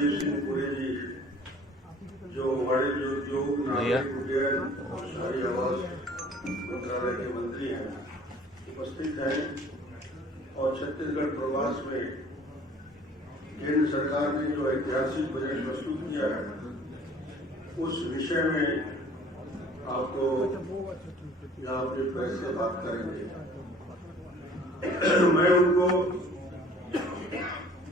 हरदीप सिंह पुरी जी जो वाणिज्य उद्योग नागरिक उड्डयन और शहरी आवास मंत्रालय के मंत्री हैं, उपस्थित हैं और छत्तीसगढ़ प्रवास में केंद्र सरकार ने जो ऐतिहासिक बजट प्रस्तुत किया है उस विषय में आपको यहाँ पे प्रेस से बात करेंगे। मैं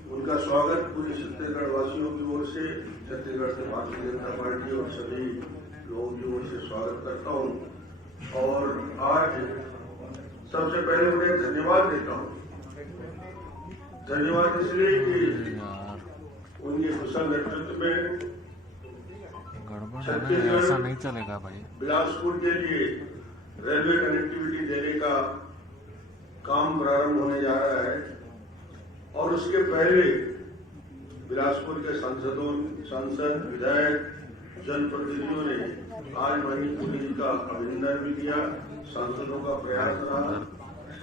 उनका स्वागत पूरे छत्तीसगढ़ वासियों की ओर से, छत्तीसगढ़ से भारतीय जनता पार्टी और सभी लोगों की ओर से स्वागत करता हूं और आज सबसे पहले उन्हें धन्यवाद देता हूं। धन्यवाद इसलिए कि उनके कुशल नेतृत्व में छत्तीसगढ़ ऐसा नहीं चलेगा भाई। बिलासपुर के लिए रेलवे कनेक्टिविटी देने का काम प्रारंभ होने जा रहा है और उसके पहले बिलासपुर के सांसद, विधायक, जनप्रतिनिधियों ने आज माननीय पुरी जी का अभिनंदन भी किया। सांसदों का प्रयास रहा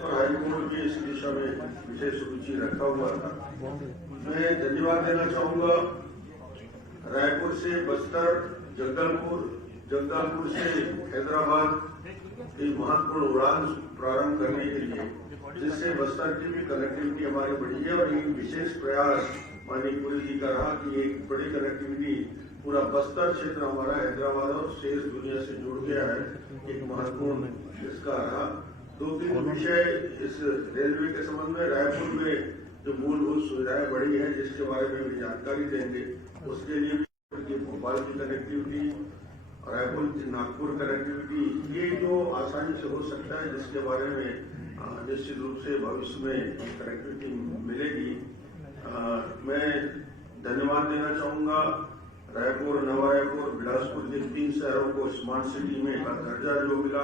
और हाईकोर्ट भी इस दिशा में विशेष रुचि रखा हुआ था। मैं धन्यवाद देना चाहूंगा रायपुर से बस्तर, जगदलपुर से हैदराबाद की महत्वपूर्ण उड़ान प्रारंभ करने के लिए, जिससे बस्तर की भी कनेक्टिविटी हमारी बढ़ी है और एक विशेष प्रयास माननीय पुरी जी का रहा कि एक बड़ी कनेक्टिविटी पूरा बस्तर क्षेत्र हमारा हैदराबाद और शेष दुनिया से जुड़ गया है। एक महत्वपूर्ण इसका रहा। 2-3 विषय इस रेलवे के संबंध में, रायपुर में जो मूलभूत सुविधाएं बढ़ी है जिसके बारे में भी जानकारी देंगे। उसके लिए भोपाल की कनेक्टिविटी, रायपुर नागपुर कनेक्टिविटी, ये जो आसानी से हो सकता है जिसके बारे में निश्चित रूप से भविष्य में कनेक्टिविटी मिलेगी। मैं धन्यवाद देना चाहूंगा रायपुर, नवा रायपुर, बिलासपुर के 3 शहरों को स्मार्ट सिटी में का दर्जा जो मिला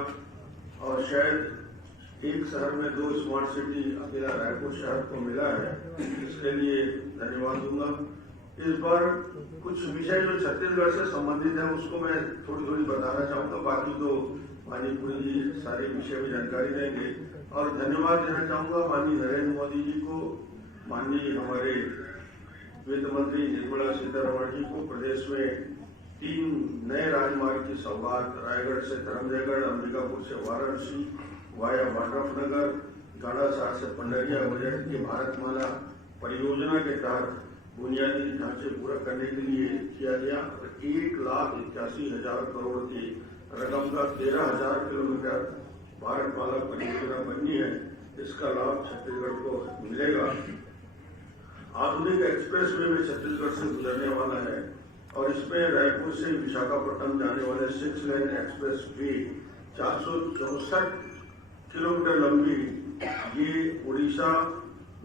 और शायद एक शहर में 2 स्मार्ट सिटी अकेला रायपुर शहर को मिला है, इसके लिए धन्यवाद दूंगा। इस बार कुछ विषय जो छत्तीसगढ़ से संबंधित है उसको मैं थोड़ी बताना चाहूंगा, बाकी तो माननीय पुरी जी सारे विषय में जानकारी देंगे। और धन्यवाद देना चाहूंगा माननीय नरेंद्र मोदी जी को, माननीय हमारे वित्त मंत्री निर्मला सीतारमण जी को। प्रदेश में 3 नए राजमार्ग की सौगात, रायगढ़ से धर्मजयगढ़, अंबिकापुर से वाराणसी वाया वाड्रफनगर, गाड़ासार से पंडरिया बजट की भारतमाला परियोजना के तहत बुनियादी ढांचे पूरा करने के लिए किया गया। 1,81,000 करोड़ की रकम का 13,000 किलोमीटर भारतमाला परियोजना बननी है। इसका लाभ छत्तीसगढ़ को मिलेगा। आधुनिक एक्सप्रेस वे में छत्तीसगढ़ से गुजरने वाला है और इसमें रायपुर से विशाखापट्टनम जाने वाले 6 लेन एक्सप्रेस वे 464 किलोमीटर लंबी, ये उड़ीसा,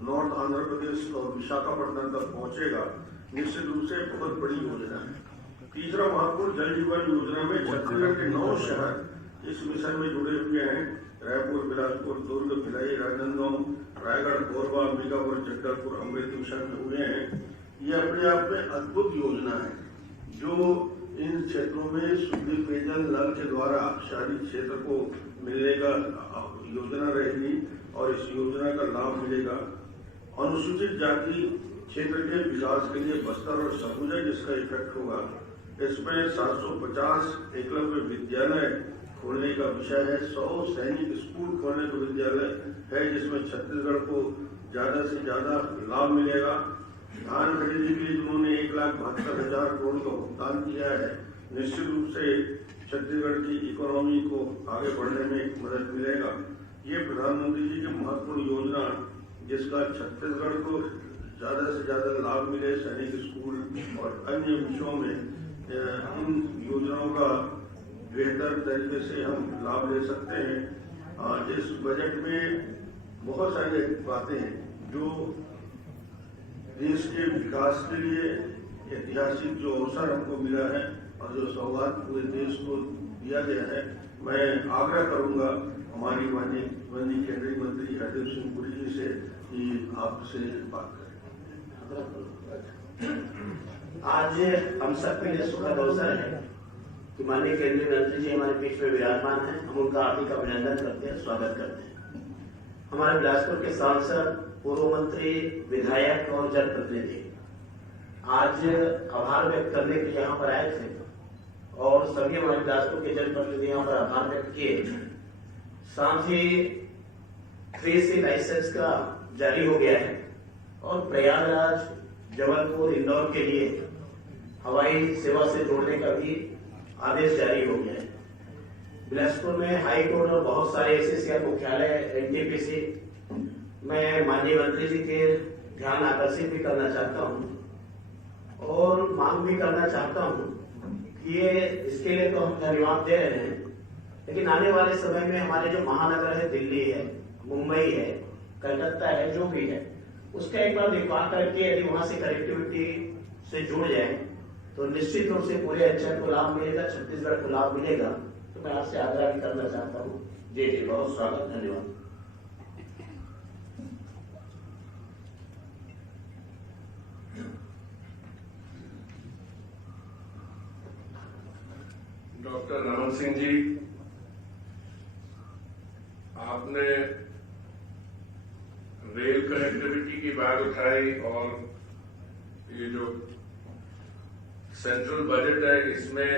नॉर्थ आंध्र प्रदेश और विशाखापट्टनम तक पहुंचेगा। निश्चित रूप से बहुत बड़ी योजना है। तीसरा महत्वपूर्ण जल जीवन योजना में छत्तीसगढ़ के 9 शहर इस मिशन में जुड़े हुए हैं। रायपुर, बिलासपुर, दुर्ग, भिलाई, राजनांदगांव, रायगढ़, कोरबा, अंबिकापुर, जगदलपुर, अमृत मिशन में हुए हैं। ये अपने आप में अद्भुत योजना है जो इन क्षेत्रों में शुद्ध पेयजल नल के द्वारा शहरी क्षेत्र को मिलने का योजना रहेगी और इस योजना का लाभ मिलेगा। अनुसूचित जाति क्षेत्र के विकास के लिए बस्तर और सरगुजा जिसका इफेक्ट होगा, इसमें 750 एकलव्य विद्यालय खोलने का विषय है। 100 सैनिक स्कूल खोलने का विद्यालय है जिसमें छत्तीसगढ़ को ज्यादा से ज्यादा लाभ मिलेगा। धान खरीदी के लिए उन्होंने 1,72,000 करोड़ का भुगतान किया है। निश्चित रूप से छत्तीसगढ़ की इकोनॉमी को आगे बढ़ने में मदद मिलेगा। ये प्रधानमंत्री जी की महत्वपूर्ण योजना जिसका छत्तीसगढ़ को ज्यादा से ज्यादा लाभ मिले, सैनिक स्कूल और अन्य विषयों में इन योजनाओं का बेहतर तरीके से हम लाभ ले सकते हैं। इस बजट में बहुत सारी बातें हैं जो देश के विकास के लिए ऐतिहासिक जो अवसर हमको मिला है और जो सौगात पूरे देश को दिया गया है। मैं आग्रह करूंगा हमारी माननीय केंद्रीय मंत्री हरदीप सिंह पुरी जी से कि आपसे बात करें। आज हम सबके लिए सुखद अवसर है कि माननीय केंद्रीय मंत्री जी हमारे बीच में विराजमान हैं। हम उनका हार्दिक अभिनंदन करते हैं, स्वागत करते हैं। हमारे बिलासपुर के सांसद, पूर्व मंत्री, विधायक और जनप्रतिनिधि, आज आभार व्यक्त करने के लिए यहाँ पर आए थे और सभी हमारे बिलासपुर के जनप्रतिनिधि यहाँ पर आभार व्यक्त किए। साथ ही 3C लाइसेंस का जारी हो गया है और प्रयागराज, जबलपुर, इंदौर के लिए हवाई सेवा से जोड़ने का भी आदेश जारी हो गया है। बिलासपुर में हाई कोर्ट और बहुत सारे ACCR मुख्यालय, NTPC मैं माननीय मंत्री जी के ध्यान आकर्षित भी करना चाहता हूं और मांग भी करना चाहता हूं कि ये इसके लिए तो हम धन्यवाद दे रहे हैं, लेकिन आने वाले समय में हमारे जो महानगर है, दिल्ली है, मुंबई है, कलकत्ता है, जो भी है, उसका एक बार देखभाल करके यदि वहां से कनेक्टिविटी से जुड़ जाए तो निश्चित रूप से पूरे अंचल को लाभ मिलेगा, छत्तीसगढ़ को लाभ मिलेगा। तो मैं आपसे आग्रह भी करना चाहता हूँ। जी जी, बहुत स्वागत, धन्यवाद। डॉक्टर रमन सिंह जी, आपने रेल कनेक्टिविटी की बात उठाई और ये जो सेंट्रल बजट है इसमें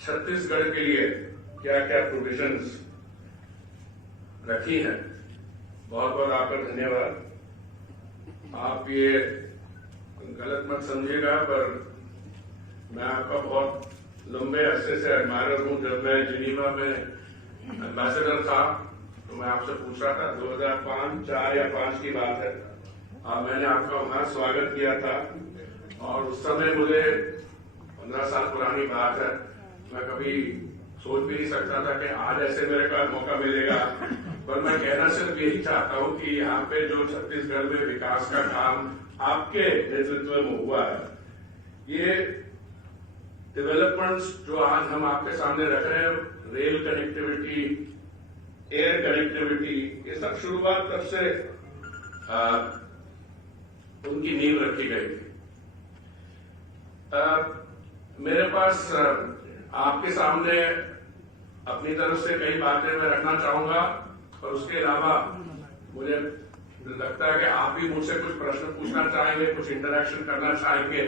छत्तीसगढ़ के लिए क्या क्या प्रोविजंस रखी हैं। बहुत बहुत आपका धन्यवाद। आप ये गलत मत समझिएगा, पर मैं आपका बहुत लंबे अरसे से एडमायरर हूं। जब मैं जिनीवा में एम्बेसडर था तो मैं आपसे पूछ रहा था, 2005, 4 या 5 की बात है, मैंने आपका वहां स्वागत किया था और उस समय मुझे 15 साल पुरानी बात है, मैं कभी सोच भी नहीं सकता था कि आज ऐसे मेरे पास मौका मिलेगा। पर मैं कहना सिर्फ यही चाहता हूं कि यहाँ पे जो छत्तीसगढ़ में विकास का काम आपके नेतृत्व में हुआ है, ये डेवलपमेंट्स जो आज हम आपके सामने रख रहे हैं, रेल कनेक्टिविटी, एयर कनेक्टिविटी, ये सब शुरुआत तब से उनकी नींव रखी गई थी। मेरे पास आपके सामने अपनी तरफ से कई बातें मैं रखना चाहूंगा, पर उसके अलावा मुझे लगता है कि आप भी मुझसे कुछ प्रश्न पूछना चाहेंगे, कुछ इंटरेक्शन करना चाहेंगे,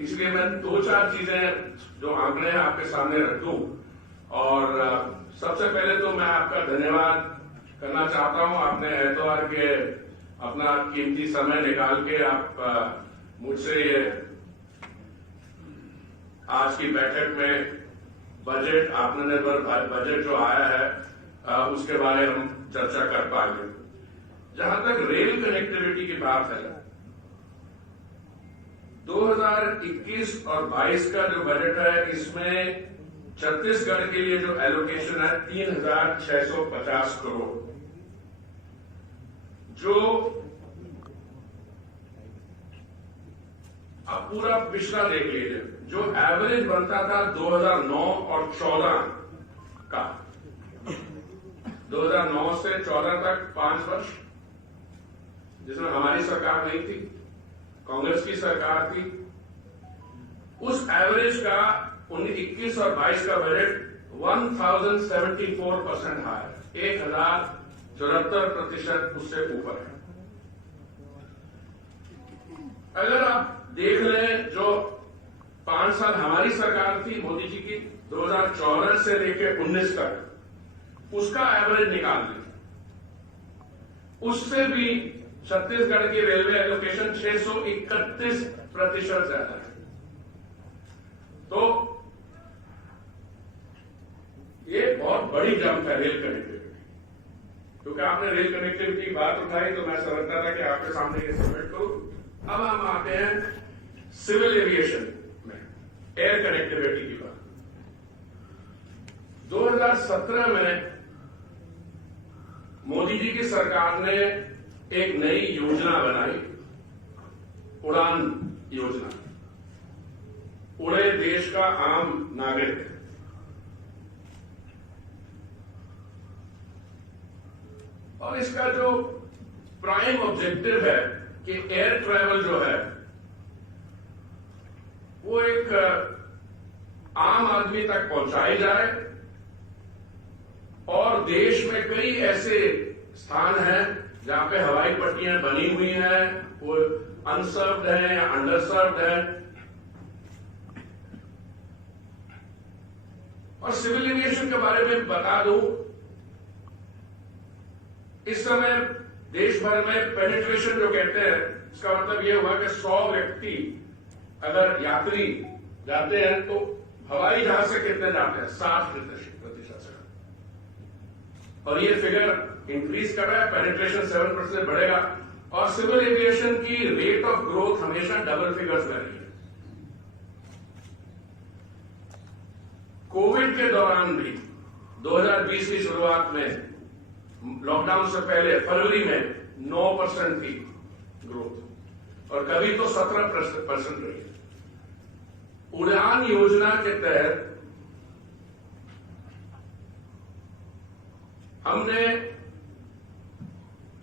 इसलिए मैं 2-4 चीजें जो आंकड़े आपके सामने रख दूं। और सबसे पहले तो मैं आपका धन्यवाद करना चाहता हूं। आपने एतवार के अपना कीमती समय निकाल के आप मुझसे ये आज की बैठक में बजट, आत्मनिर्भर बजट जो आया है उसके बारे में हम चर्चा कर पाएंगे। जहां तक रेल कनेक्टिविटी की बात है, 2021 और 22 का जो बजट है, इसमें छत्तीसगढ़ के लिए जो एलोकेशन है 3,650 करोड़, जो अब पूरा पिछला देख लीजिए, जो एवरेज बनता था 2009 और 14 का, 2009 से 14 तक 5 वर्ष जिसमें हमारी सरकार नहीं थी, कांग्रेस की सरकार थी, उस एवरेज का 21 और 22 का बजट 1074% हायर, 1074% उससे ऊपर है। अगर आप देख लें, जो 5 साल हमारी सरकार थी मोदी जी की, 2014 से लेकर 19 तक, उसका एवरेज निकाल लें, उससे भी छत्तीसगढ़ की रेलवे एलोकेशन 631% ज्यादा है। तो ये बहुत बड़ी जंप है रेल कनेक्टिविटी। क्योंकि आपने रेल कनेक्टिविटी की बात उठाई तो मैं समझता था कि आपके सामने ये सबमिट करूं। अब हम आते हैं सिविल एविएशन में एयर कनेक्टिविटी की बात। 2017 में मोदी जी की सरकार ने एक नई योजना बनाई, उड़ान योजना, उड़े देश का आम नागरिक। और इसका जो प्राइम ऑब्जेक्टिव है कि एयर ट्रैवल जो है वो एक आम आदमी तक पहुंचाई जाए और देश में कई ऐसे स्थान है जहां पे हवाई पट्टियां बनी हुई हैं, वो अनसर्व्ड है या अंडरसर्व्ड है। और सिविल एविएशन के बारे में बता दूं, इस समय देश भर में पेनिट्रेशन जो कहते हैं, इसका मतलब यह हुआ कि 100 व्यक्ति अगर यात्री जाते हैं तो हवाई जहाज से कितने जाते हैं? 60% से। और ये फिगर इंक्रीज कर रहा है, पेनिट्रेशन 7% बढ़ेगा। और सिविल एविएशन की रेट ऑफ ग्रोथ हमेशा डबल फिगर्स में रही है। कोविड के दौरान भी 2020 की शुरुआत में, लॉकडाउन से पहले फरवरी में 9% थी ग्रोथ, और कभी तो 17% रही। उड़ान योजना के तहत हमने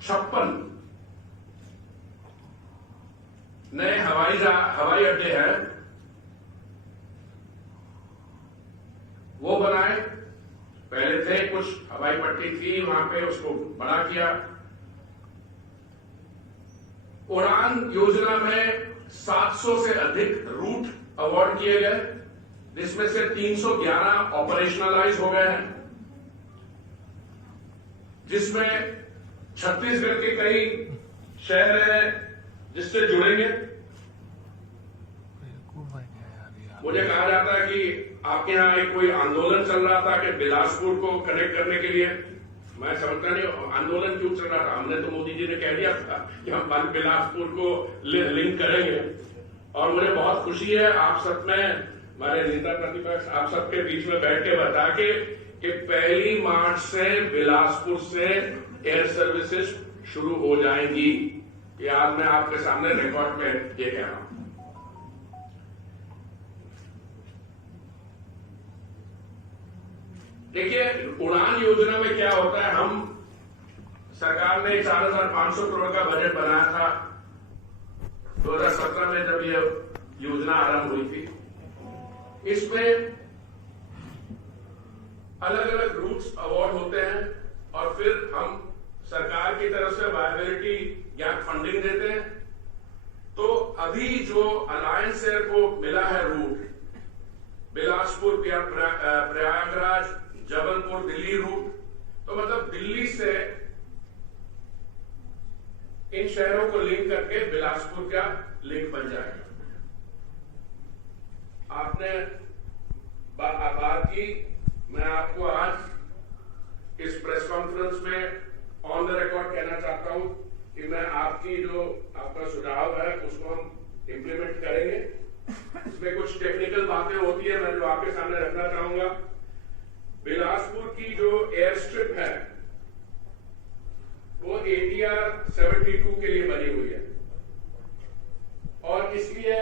56 नए हवाई अड्डे हैं वो बनाए। पहले थे कुछ हवाई पट्टी थी वहां पे, उसको बड़ा किया। उड़ान योजना में 700 से अधिक रूट अवार्ड किए गए, जिसमें से 311 ऑपरेशनलाइज हो गए हैं, जिसमें छत्तीसगढ़ के कई शहर हैं जिससे जुड़ेंगे। मुझे कहा जाता है कि आपके यहां एक कोई आंदोलन चल रहा था कि बिलासपुर को कनेक्ट करने के लिए। मैं समझता नहीं आंदोलन क्यों चल रहा था। हमने तो मोदी जी ने कह दिया था कि हम बिलासपुर को लिंक करेंगे। और मुझे बहुत खुशी है आप सब में, हमारे नेता प्रतिपक्ष आप सबके बीच में बैठ के बता के कि 1 मार्च से बिलासपुर से एयर सर्विसेज शुरू हो जाएंगी। ये आज मैं आपके सामने रिकॉर्ड में ये कह रहा हूं। देखिए, उड़ान योजना में क्या होता है, हम सरकार ने 4,500 करोड़ का बजट बनाया था 2017 में जब ये योजना आरंभ हुई थी। इसमें अलग अलग रूट्स अवार्ड होते हैं और फिर हम सरकार की तरफ से वायबिलिटी गैप फंडिंग देते हैं। तो अभी जो अलायंस एयर को मिला है रूट, बिलासपुर, प्रयागराज, जबलपुर, दिल्ली रूट, तो मतलब दिल्ली से इन शहरों को लिंक करके बिलासपुर का लिंक बन जाएगा। आपने बात की, मैं आपको आज इस प्रेस कॉन्फ्रेंस में ऑन द रिकॉर्ड कहना चाहता हूं कि मैं आपका सुझाव है उसको हम इंप्लीमेंट करेंगे। इसमें कुछ टेक्निकल बातें होती है, मैं जो आपके सामने रखना चाहूंगा। बिलासपुर की जो एयर स्ट्रिप है वो ATR 72 के लिए बनी हुई है, और इसलिए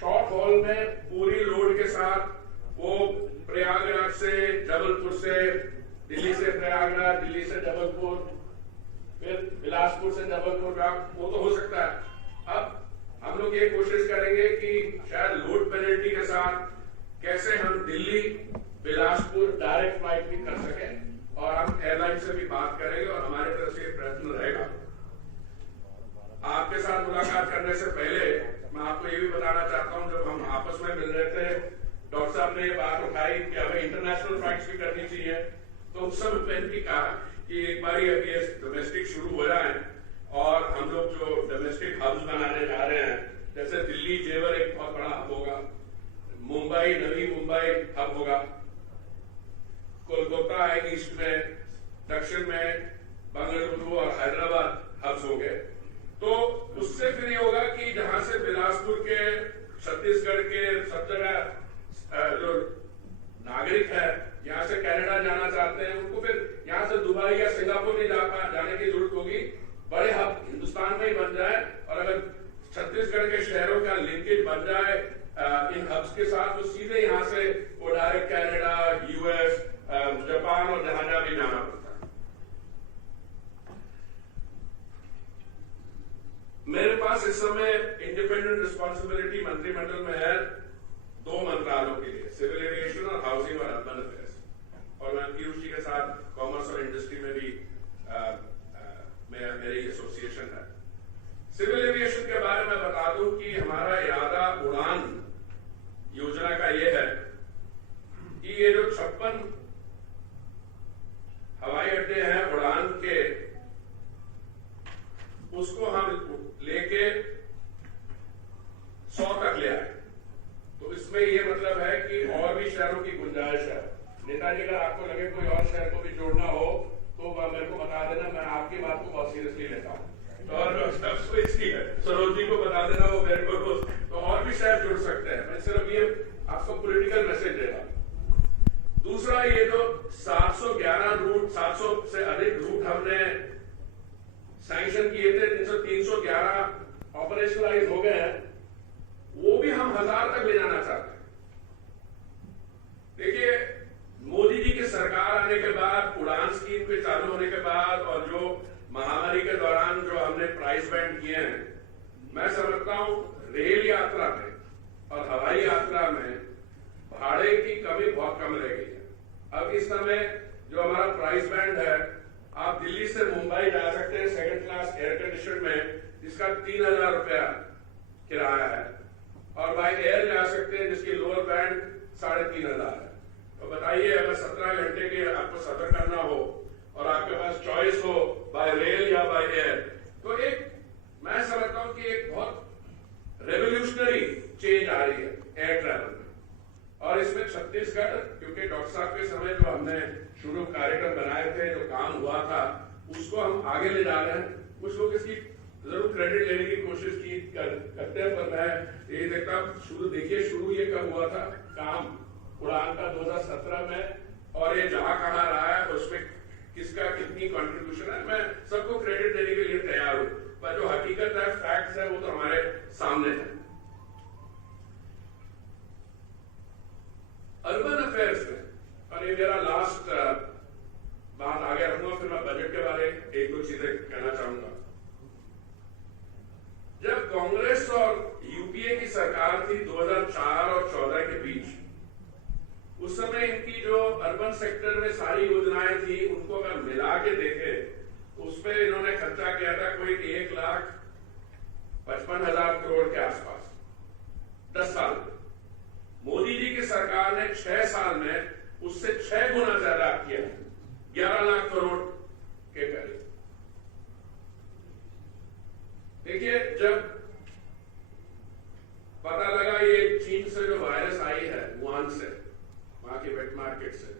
शॉर्ट हॉल में पूरी लोड के साथ वो प्रयागराज से, जबलपुर से, दिल्ली से प्रयागराज, दिल्ली से जबलपुर, फिर बिलासपुर से जबलपुर का वो तो हो सकता है। अब हम लोग ये कोशिश करेंगे कि शायद लोड पेनल्टी के साथ कैसे हम दिल्ली बिलासपुर डायरेक्ट फ्लाइट भी कर सके, और हम एयरलाइन से भी बात करेंगे और हमारे तरफ से प्रयत्न रहेगा। आपके साथ मुलाकात करने से पहले मैं आपको ये भी बताना चाहता हूं, जब हम आपस में मिल रहे थे, डॉक्टर साहब ने ये बात उठाई कि हमें इंटरनेशनल फ्लाइट्स भी करनी चाहिए। तो उस समय मैंने भी कहा कि एक बार ये डोमेस्टिक शुरू हो जाए और हम लोग जो डोमेस्टिक हब्स बनाने जा रहे हैं, जैसे दिल्ली जेवर एक बहुत बड़ा हब होगा, मुंबई, नवी मुंबई हब होगा, कोलकाता है ईस्ट में, दक्षिण में बेंगलुरु और हैदराबाद हब्स होंगे। तो उससे फिर ये होगा कि जहां से बिलासपुर के, छत्तीसगढ़ के सब जगह जो नागरिक है यहां से कनाडा जाना चाहते हैं, उनको फिर यहां से दुबई या सिंगापुर नहीं जाने की जरूरत होगी। बड़े हब हिंदुस्तान में ही बन जाए, और अगर छत्तीसगढ़ के शहरों का लिंकेज बन जाए इन हब्स के साथ, तो सीधे यहां से वो डायरेक्ट कनाडा, US, जापान और जहां भी जाना पड़ता है। मेरे पास इस समय इंडिपेंडेंट रिस्पॉन्सिबिलिटी मंत्रिमंडल में है 2 मंत्रालयों के लिए, सिविल एविएशन और हाउसिंग और अर्बन अफेयर्स। और मैं पीयूष जी के साथ कॉमर्स और इंडस्ट्री में भी मेरी एसोसिएशन है। सिविल एविएशन के बारे में बता दूं कि हमारा इरादा उड़ान योजना का ये है कि ये जो 56 हवाई अड्डे हैं उड़ान के, उसको हम लेके 100 तक ले आए। तो इसमें ये मतलब है कि और भी शहरों की गुंजाइश है। नेताजी, अगर आपको लगे कोई और शहर को भी जोड़ना हो तो मेरे को बता देना, मैं आपकी बात को बहुत सीरियसली लेता हूँ। और सबको इसकी है, सरोज जी को बता देना, वो मेरे को तो और भी शहर जुड़ सकते हैं। मैं सिर्फ ये आपको पॉलिटिकल मैसेज दे रहा हूँ। दूसरा, ये जो 711 रूट, 700 से अधिक रूट हमने सैंक्शन किए थे, 311 ऑपरेशनलाइज हो गए हैं, वो भी हम 1000 तक ले जाना चाहते हैं। देखिए, मोदी जी की सरकार आने के बाद, उड़ान स्कीम के चालू होने के बाद और जो महामारी के दौरान जो हमने प्राइस बैंड किए हैं, मैं समझता हूं रेल यात्रा में और हवाई यात्रा में भाड़े की कमी बहुत कम रह गई है। अब इस समय जो हमारा प्राइस बैंड है, आप दिल्ली से मुंबई जा सकते हैं सेकंड क्लास एयर कंडीशन में, जिसका 3000 रुपया किराया है, और बाय एयर जा सकते हैं जिसकी लोअर बैंड 3500 है। तो बताइए, अगर 17 घंटे के आपको सफर करना हो और आपके पास चॉइस हो बाय रेल या बाय एयर, तो एक मैं समझता हूं कि एक बहुत रेवोल्यूशनरी चेंज आ रही है एयर ट्रैवल में। और इसमें छत्तीसगढ़, क्योंकि डॉक्टर साहब के समय जो हमने शुरू कार्यक्रम बनाए थे, जो काम हुआ था, उसको हम आगे ले जा रहे हैं। कुछ लोग इसकी जरूर क्रेडिट लेने की कोशिश की करते हैं, पर मैं यही देखता हूं, शुरू ये कब हुआ था काम उड़ान का 2017 में, और ये जहां कहां रहा है उसमें किसका कितनी कंट्रीब्यूशन है, मैं सबको क्रेडिट देने के लिए तैयार हूं। पर जो हकीकत है, फैक्ट्स है, वो तो हमारे सामने है। अर्बन अफेयर्स में, और ये मेरा लास्ट बात आगे रखूंगा, फिर मैं बजट के बारे एक दो चीजें कहना चाहूंगा। जब कांग्रेस और यूपीए की सरकार थी 2004 और 14 के बीच, उस समय इनकी जो अर्बन सेक्टर में सारी योजनाएं थी, उनको अगर मिला के देखे तो उसमें इन्होंने खर्चा किया था कोई 1,55,000 करोड़ के आसपास 10 साल में। मोदी जी की सरकार ने 6 साल में उससे 6 गुना ज्यादा किया, 11 लाख करोड़ के करीब। देखिए, जब पता लगा ये चीन से जो वायरस आई है, वुहान से, वहां के वेट मार्केट से,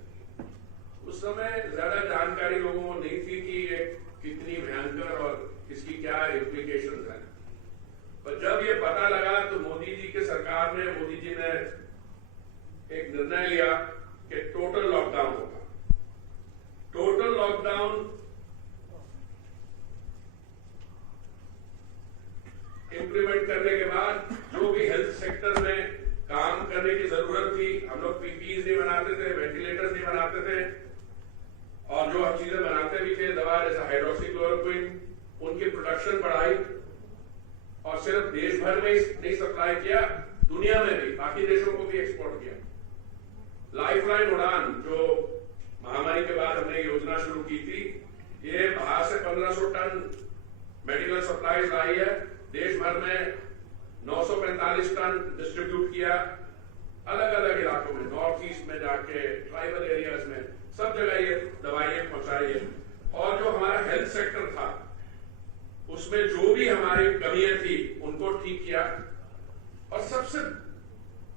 उस समय ज्यादा जानकारी लोगों को नहीं थी कि ये कितनी भयंकर और इसकी क्या इम्प्लीकेशंस हैं। पर जब ये पता लगा तो मोदी जी की सरकार ने, मोदी जी ने एक निर्णय लिया कि टोटल लॉकडाउन होगा। टोटल लॉकडाउन इंप्लीमेंट करने के बाद जो भी हेल्थ सेक्टर में काम करने की जरूरत थी, हम लोग पीपीई नहीं बनाते थे, वेंटिलेटर्स नहीं बनाते थे, और जो हम चीजें बनाते भी थे, दवा जैसे हाइड्रोक्सीक्लोरोक्विन, उनकी प्रोडक्शन बढ़ाई, और सिर्फ देश भर में ही नहीं सप्लाई किया, दुनिया में भी बाकी देशों को भी एक्सपोर्ट किया। लाइफलाइन उड़ान जो महामारी के बाद हमने योजना शुरू की थी, ये बाहर से 1500 टन मेडिकल सप्लाईज लाई है, देश भर में 945 टन डिस्ट्रीब्यूट किया, अलग अलग इलाकों में, नॉर्थ ईस्ट में जाके, ट्राइबल एरियाज में, सब जगह ये दवाइयां पहुंचाई है। और जो हमारा हेल्थ सेक्टर था, उसमें जो भी हमारी कमियां थी, उनको ठीक किया। और सबसे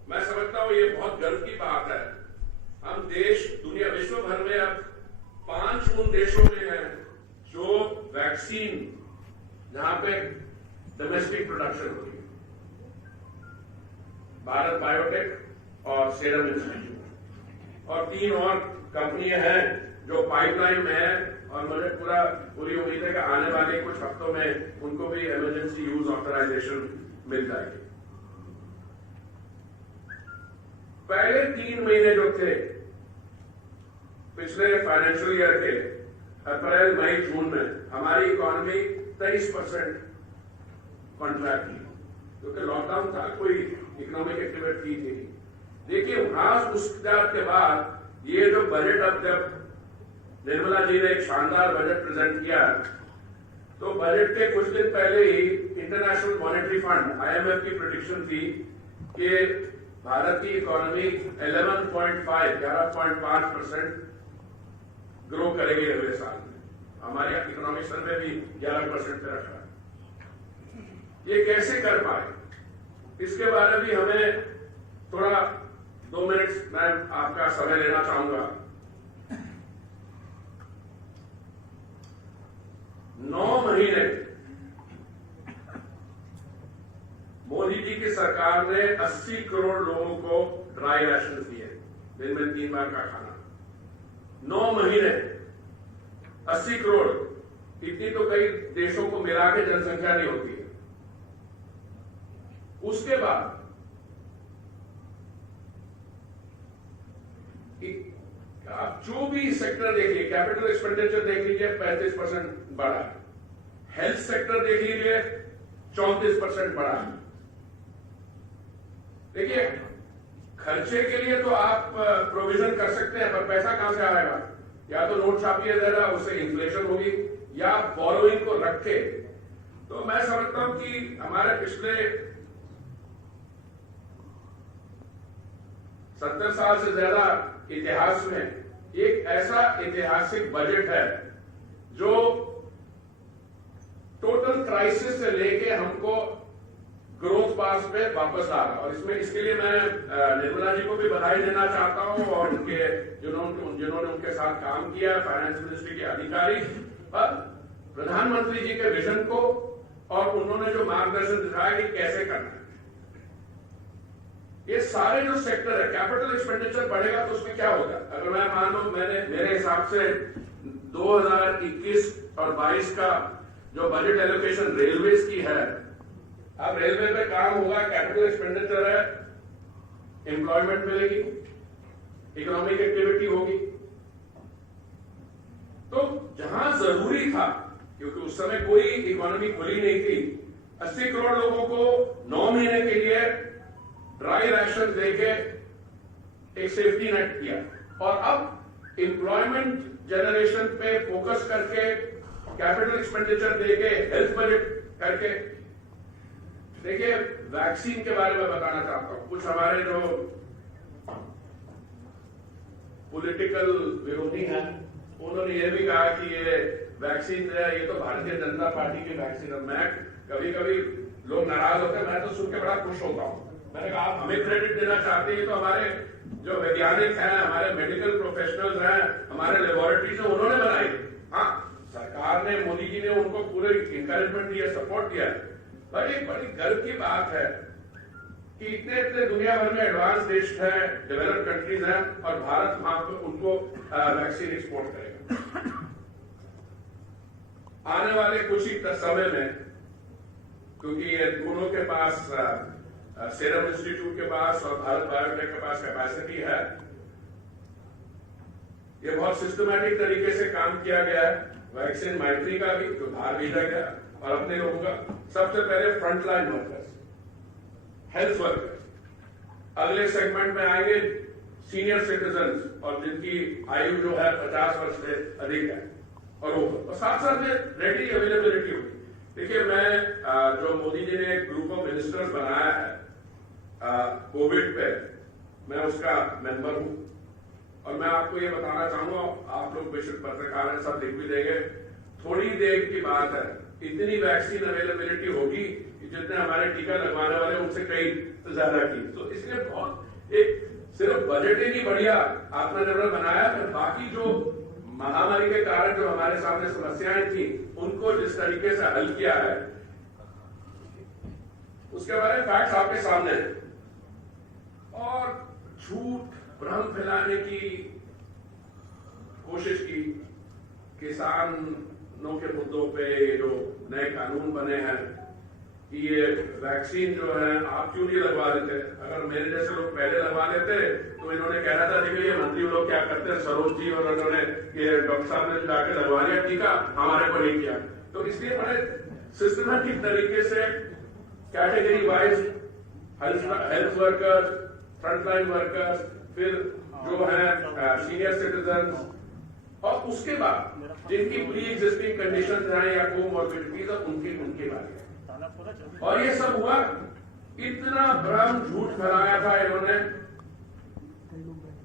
मैं समझता हूं ये बहुत गर्व की बात है, हम देश, दुनिया, विश्व भर में अब 5 उन देशों में हैं जो वैक्सीन, जहां पे डोमेस्टिक प्रोडक्शन होती है, भारत बायोटेक और सीरम इंस्टीट्यूट, और 3 और कंपनियां हैं जो पाइपलाइन में है, और मुझे पूरी उम्मीद है कि आने वाले कुछ हफ्तों में उनको भी इमरजेंसी यूज ऑथराइजेशन मिल जाएगी। पहले 3 महीने जो थे पिछले फाइनेंशियल ईयर के, अप्रैल, मई, जून में हमारी इकोनॉमी 23% कॉन्ट्रैक्ट की, क्योंकि लॉकडाउन था, कोई इकोनॉमिक एक्टिविटी थी नहीं। देखिए, वहां उसके बाद ये जो बजट, अब जब निर्मला जी ने एक शानदार बजट प्रेजेंट किया, तो बजट के कुछ दिन पहले ही इंटरनेशनल मॉनेटरी फंड IMF की प्रेडिक्शन थी कि भारत की इकोनॉमी 11.5% ग्रो करेगी अगले साल में। हमारे इकोनॉमिक सर्वे भी 11% पे रखा है। ये कैसे कर पाए, इसके बारे में भी हमें थोड़ा 2 मिनट मैं आपका समय लेना चाहूंगा। 9 महीने मोदी जी की सरकार ने 80 करोड़ लोगों को ड्राई राशन दिए, दिन में 3 बार का खाना। 9 महीने 80 करोड़, इतनी तो कई देशों को मिला के जनसंख्या नहीं होती है। उसके बाद आप जो भी सेक्टर देखिए, कैपिटल एक्सपेंडिचर देख लीजिए 35% बढ़ा, हेल्थ सेक्टर देख लीजिए 34% बढ़ा। देखिए, खर्चे के लिए तो आप प्रोविजन कर सकते हैं, पर पैसा कहां से आएगा? या तो नोट छापिए जाएगा, उससे इन्फ्लेशन होगी, या बोरोइंग को रख के। तो मैं समझता हूं कि हमारे पिछले 70 साल से ज्यादा इतिहास में एक ऐसा ऐतिहासिक बजट है जो टोटल क्राइसिस से लेके हमको ग्रोथ पाथ पे वापस आ रहा। और इसमें इसके लिए मैं निर्मला जी को भी बधाई देना चाहता हूं, और उनके जिन्होंने उनके साथ काम किया, फाइनेंस मिनिस्ट्री के अधिकारी, और प्रधानमंत्री जी के विजन को, और उन्होंने जो मार्गदर्शन दिखाया कि कैसे करना है। ये सारे जो सेक्टर है, कैपिटल एक्सपेंडिचर बढ़ेगा तो उसमें क्या होगा? अगर मैं मान लो, मेरे हिसाब से 2021 और 22 का जो बजट एलोकेशन रेलवेज की है, अब रेलवे पे काम होगा, कैपिटल एक्सपेंडिचर है, एम्प्लॉयमेंट मिलेगी, इकोनॉमिक एक्टिविटी होगी। तो जहां जरूरी था, क्योंकि उस समय कोई इकोनॉमी खुली नहीं थी, 80 करोड़ लोगों को 9 महीने के लिए ड्राई राशन देके एक सेफ्टी नेट किया, और अब एम्प्लॉयमेंट जनरेशन पे फोकस करके, कैपिटल एक्सपेंडिचर देके, हेल्थ बजट करके। देखिए, वैक्सीन के बारे में बताना चाहता हूं। कुछ हमारे जो पॉलिटिकल विरोधी हैं, उन्होंने ये भी कहा कि ये वैक्सीन है, ये तो भारतीय जनता पार्टी की वैक्सीन है। मैं कभी कभी लोग नाराज होते हैं, मैं तो सुन के बड़ा खुश होता हूं। मैंने कहा, आप हमें क्रेडिट देना चाहते हैं, तो हमारे जो वैज्ञानिक हैं, हमारे मेडिकल प्रोफेशनल्स हैं, हमारे लेबोरेटरीज हैं, उन्होंने बनाई। हाँ, सरकार ने, मोदी जी ने उनको पूरे इंकरेजमेंट दिया, सपोर्ट किया। पर एक बड़ी गर्व की बात है कि इतने इतने दुनिया भर में एडवांस देश हैं, डेवलप्ड कंट्रीज हैं, और भारत वहां पर उनको वैक्सीन एक्सपोर्ट करेगा। आने वाले कुछ ही समय में, क्योंकि ये दोनों के पास, सीरम इंस्टीट्यूट के पास और भारत बायोटेक के पास कैपेसिटी है, ये बहुत सिस्टमैटिक तरीके से काम किया गया है। वैक्सीन मैट्री का भी, जो बाहर भेजा गया, और अपने लोगों का। सबसे पहले फ्रंटलाइन वर्कर्स, हेल्थ वर्कर्स, अगले सेगमेंट में आएंगे सीनियर सिटीजन्स, और जिनकी आयु जो है 50 वर्ष से अधिक है, और साथ साथ में रेडी अवेलेबिलिटी होगी। देखिए, मैं जो मोदी जी ने एक ग्रुप ऑफ मिनिस्टर्स बनाया है कोविड पे, मैं उसका मेंबर हूं, और मैं आपको ये बताना चाहूंगा, आप लोग विश्व पत्रकार हैं, सब लिख भी देंगे, थोड़ी देर की बात है, इतनी वैक्सीन अवेलेबिलिटी होगी कि जितने हमारे टीका लगवाने वाले उनसे कई ज्यादा की। तो इसलिए बहुत एक सिर्फ बजट ही नहीं बढ़िया आत्मनिर्भर बनाया, फिर बाकी जो महामारी के कारण जो हमारे सामने समस्याएं थी, उनको जिस तरीके से हल किया है, उसके बारे में फैक्ट्स आपके सामने है। और झूठ भ्रम फैलाने की कोशिश की, किसानों के मुद्दों पे जो नए कानून बने हैं कि ये वैक्सीन जो है आप क्यों नहीं लगवा देते? अगर मेरे जैसे लोग पहले लगवा लेते तो इन्होंने कहना था, देखिए ये मंत्री लोग क्या करते हैं, सरोज जी और उन्होंने ये डॉक्टर साहब ने जाके लगवा लिया टीका, हमारे को नहीं किया। तो इसलिए बड़े सिस्टमैटिक तरीके से category wise health workers, frontline workers, फिर जो है सीनियर सिटीजन, और उसके बाद जिनकी प्री एग्जिस्टिंग कंडीशन हैं या कोमॉर्बिडिटीज है उनके बारे में। और ये सब हुआ, इतना भ्रम झूठ फैलाया था इन्होंने।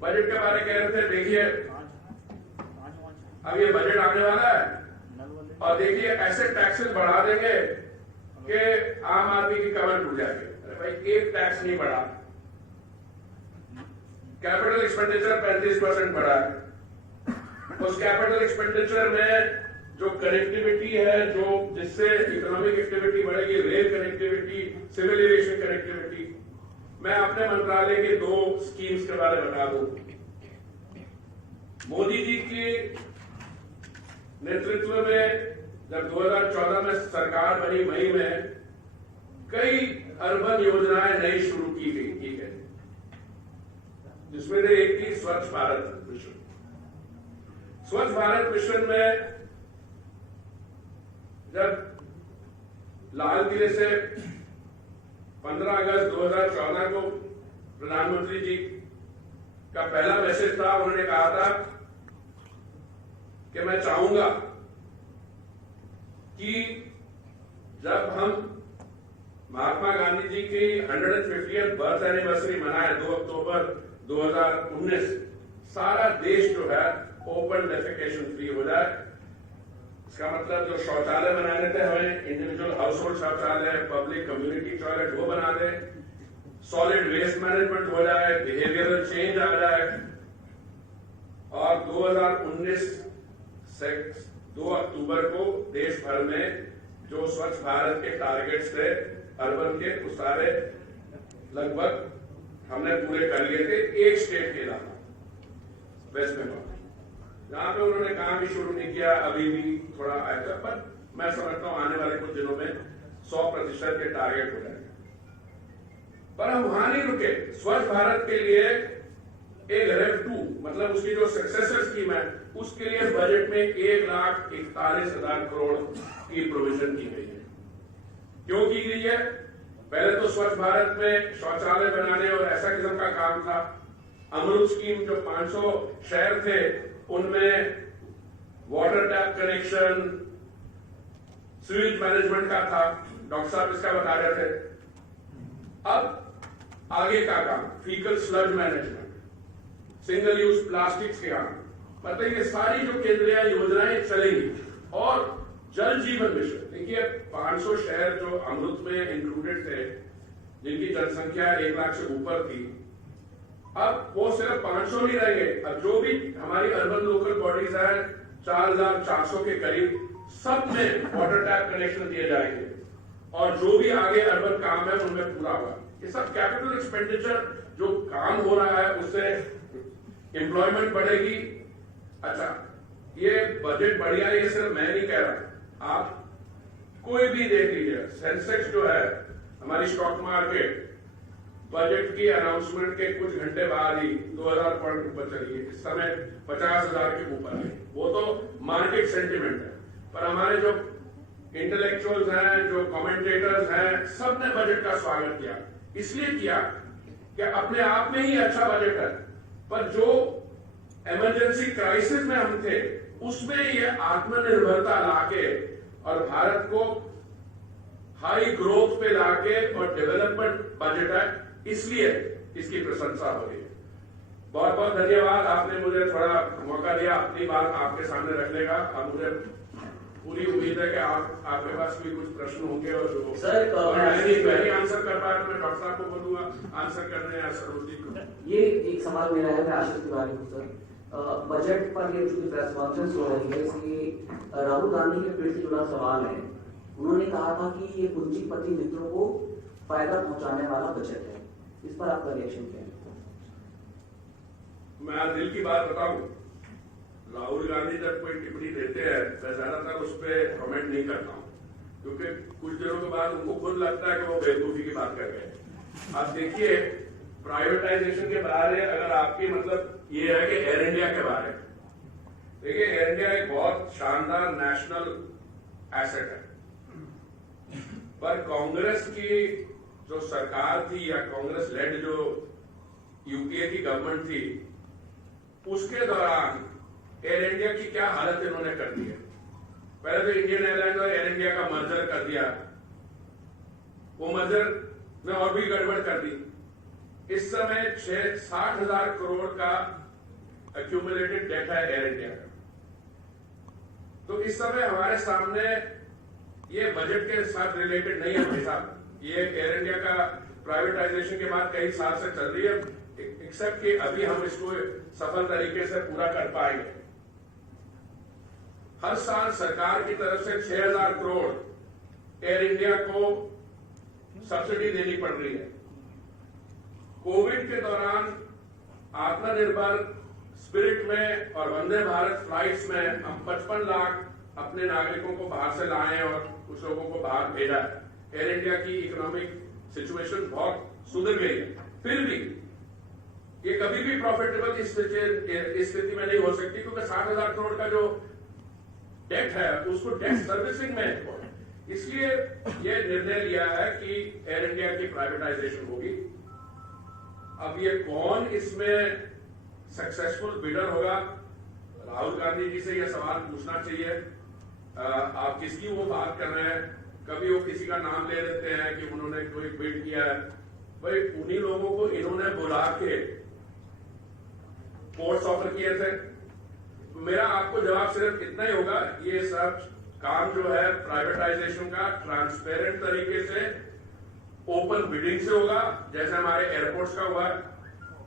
बजट के बारे कह रहे थे, देखिए अब ये बजट आने वाला है और देखिए ऐसे टैक्सेस बढ़ा देंगे कि आम आदमी की कमर टूट जाएगी। अरे भाई, एक टैक्स नहीं बढ़ा, कैपिटल एक्सपेंडिचर 35% बढ़ा है। उस कैपिटल एक्सपेंडिचर में जो कनेक्टिविटी है, जो जिससे इकोनॉमिक एक्टिविटी बढ़ेगी, rail connectivity, civil aviation connectivity, मैं अपने मंत्रालय के 2 स्कीम्स के बारे में बता दूं। मोदी जी के नेतृत्व में जब 2014 में सरकार बनी, मई में कई अर्बन योजनाएं नई शुरू की गई, जिसमें से एक थी स्वच्छ भारत मिशन। स्वच्छ भारत मिशन में जब लाल किले से 15 अगस्त 2014 को प्रधानमंत्री जी का पहला मैसेज था, उन्होंने कहा था कि मैं चाहूंगा कि जब हम महात्मा गांधी जी की 150th बर्थ एनिवर्सरी मनाए 2 अक्टूबर 2019, सारा देश जो है ओपन डेफिकेशन फ्री हो जाए। इसका मतलब जो शौचालय बनाने थे हमें, इंडिविजुअल हाउस होल्ड शौचालय, पब्लिक कम्युनिटी टॉयलेट, वो बना दे, सॉलिड वेस्ट मैनेजमेंट हो जाए, बिहेवियरल चेंज आ जाए। और 2019 से 2 अक्टूबर को देश भर में जो स्वच्छ भारत के टारगेट्स थे अर्बन के, उस सारे लगभग हमने पूरे कर लिए थे। एक स्टेट के अलावा, वेस्ट बंगाल, जहां पे उन्होंने काम भी शुरू नहीं किया, अभी भी थोड़ा आएगा, पर मैं समझता हूं आने वाले कुछ दिनों में 100% के टारगेट हो जाएंगे। पर हम वहां नहीं रुके। स्वच्छ भारत के लिए एक रेव 2, मतलब उसकी जो सक्सेसर स्कीम है, उसके लिए बजट में 1,41,000 करोड़ की प्रोविजन की गई है। क्यों की गई है? पहले तो स्वच्छ भारत में शौचालय बनाने और ऐसा किस्म का काम था। अमृत स्कीम जो 500 शहर थे उनमें water tap connection, sewage management का था, डॉक्टर साहब इसका बता रहे थे। अब आगे का काम, faecal sludge management, single use plastics के काम, मतलब ये सारी जो केंद्रीय योजनाएं चलेंगी। और जल जीवन मिशन, देखिए 500 शहर जो अमृत में इंक्लूडेड थे, जिनकी जनसंख्या 1 लाख से ऊपर थी, अब वो सिर्फ 500 नहीं रहेंगे। अब जो भी हमारी अर्बन लोकल बॉडीज हैं 4,400 के करीब, सब में वाटर टैप कनेक्शन दिए जाएंगे। और जो भी आगे अर्बन काम है उनमें पूरा होगा। ये सब कैपिटल एक्सपेंडिचर जो काम हो रहा है, उससे एम्प्लॉयमेंट बढ़ेगी। अच्छा, ये बजट बढ़िया, ये सिर्फ मैं नहीं कह रहा, आप कोई भी देख लीजिए। सेंसेक्स जो है हमारी स्टॉक मार्केट, बजट की अनाउंसमेंट के कुछ घंटे बाद ही 2000 पॉइंट ऊपर चली है। इस समय 50,000 के ऊपर है। वो तो मार्केट सेंटिमेंट है। पर हमारे जो इंटेलेक्चुअल्स हैं, जो कमेंटेटर्स हैं, सबने बजट का स्वागत किया। इसलिए किया कि अपने आप में ही अच्छा बजट है, पर जो इमरजेंसी क्राइसिस में हम थे उसमें ये आत्मनिर्भरता लाके और भारत को हाई ग्रोथ पे लाके और डेवलपमेंट बजट है, इसलिए इसकी प्रशंसा हो रही है। बहुत बहुत धन्यवाद, आपने मुझे थोड़ा मौका दिया अपनी बात आपके सामने रखने का। अब मुझे पूरी उम्मीद है कि आपके पास भी कुछ प्रश्न होंगे और जो मैं ही आंसर कर पाया तो मैं डॉक्टर साहब को बोलूंगा आंसर करने या सरोज जी को। ये एक सवाल मेरा है, मैं आशीष तिवारी हूँ सर। बजट पर ये जो प्रेस कॉन्फ्रेंस हो रही है, इसकी राहुल गांधी के पेड़ से जुड़ा सवाल है। उन्होंने कहा था कि ये पूंजीपति मित्रों को फायदा पहुंचाने वाला बजट है। इस पर आपका रिएक्शन क्या है? मैं दिल की बात बताऊं, राहुल गांधी जब कोई टिप्पणी देते हैं मैं ज्यादातर उस पर कमेंट नहीं करता हूं, क्योंकि कुछ दिनों के बाद उनको खुद लगता है कि वो बेवकूफी की बात कर रहे हैं। आप देखिए, प्राइवेटाइजेशन के बारे अगर आपकी मतलब ये है कि एयर इंडिया के बारे में, देखिए एयर इंडिया एक बहुत शानदार नेशनल एसेट है, पर कांग्रेस की जो सरकार थी या कांग्रेस लेड जो यूपीए की गवर्नमेंट थी, उसके दौरान एयर इंडिया की क्या हालत इन्होंने कर दी है। पहले तो इंडियन एयरलाइंस और एयर इंडिया का मर्जर कर दिया, वो मर्जर में और भी गड़बड़ कर दी। इस समय 60,000 करोड़ का एक्यूमुलेटेड डेट है एयर इंडिया का। तो इस समय हमारे सामने ये बजट के साथ रिलेटेड नहीं है भाई साहब। ये एयर इंडिया का प्राइवेटाइजेशन के बाद कई साल से चल रही है, एक्सेप्ट कि अभी हम इसको सफल तरीके से पूरा कर पाएंगे। हर साल सरकार की तरफ से 6,000 करोड़ एयर इंडिया को सब्सिडी देनी पड़ रही है। कोविड के दौरान आत्मनिर्भर स्पिरिट में और वंदे भारत फ्लाइट्स में हम 55 लाख अपने नागरिकों को बाहर से लाए और कुछ लोगों को बाहर भेजा है। एयर इंडिया की इकोनॉमिक सिचुएशन बहुत सुधर गई है, फिर भी ये कभी भी प्रॉफिटेबल इस स्थिति में नहीं हो सकती, क्योंकि 60,000 करोड़ का जो डेट है उसको डेट सर्विसिंग में, इसलिए ये निर्णय लिया है कि एयर इंडिया की प्राइवेटाइजेशन होगी। अब ये कौन इसमें सक्सेसफुल बिडर होगा, राहुल गांधी जी से यह सवाल पूछना चाहिए। आप किसकी वो बात कर रहे हैं, कभी वो किसी का नाम ले देते हैं कि उन्होंने कोई बिड किया है। भाई उन्हीं लोगों को इन्होंने बुला के पोस्ट ऑफर किए थे। मेरा आपको जवाब सिर्फ इतना ही होगा, ये सब काम जो है प्राइवेटाइजेशन का ट्रांसपेरेंट तरीके से ओपन बिडिंग से होगा, जैसे हमारे एयरपोर्ट्स का हुआ है।